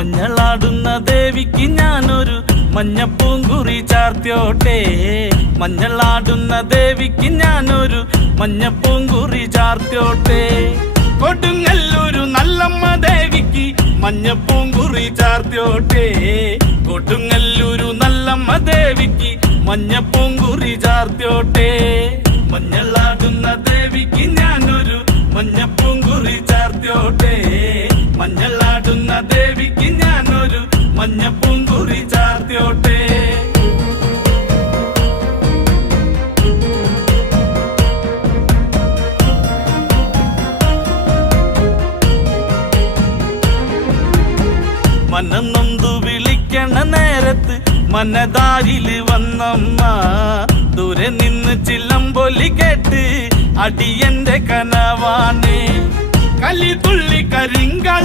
മഞ്ഞളാടുന്ന ദേവിക്ക് ഞാനൊരു മഞ്ഞപ്പൂങ്കുറി ചാർത്തിയോട്ടെ. മഞ്ഞളാടുന്ന ദേവിക്ക് ഞാനൊരു മഞ്ഞപ്പൂങ്കുറി ചാർത്തിയോട്ടെ. കൊടുങ്ങല്ലൂരു നല്ലമ്മ ദേവിക്ക് മഞ്ഞപ്പൂങ്കുറി ചാർത്തിയോട്ടെ. കൊടുങ്ങല്ലൂരു നല്ലമ്മ ദേവിക്ക് മഞ്ഞപ്പൂങ്കുറി ചാർത്തിയോട്ടെ. മഞ്ഞളാടുന്ന ദേവിക്ക് ഞാനൊരു മഞ്ഞപ്പൂങ്കുറി ചാർത്തിയോട്ടെ. മഞ്ഞളാടുന്ന ദേവിക്ക് ഞാനൊരു മഞ്ഞപ്പൂങ്കുറി ചാർത്തിയോട്ടെ. മനന്നൊന്തു വിളിക്കണ നേരത്ത് മനതാരില് വന്നമ്മ. ദൂരെ നിന്ന് ചിലമ്പൊലി കേട്ട് അടിയന്റെ കനവാണ്. കലിതുള്ളി കരിങ്കാൽ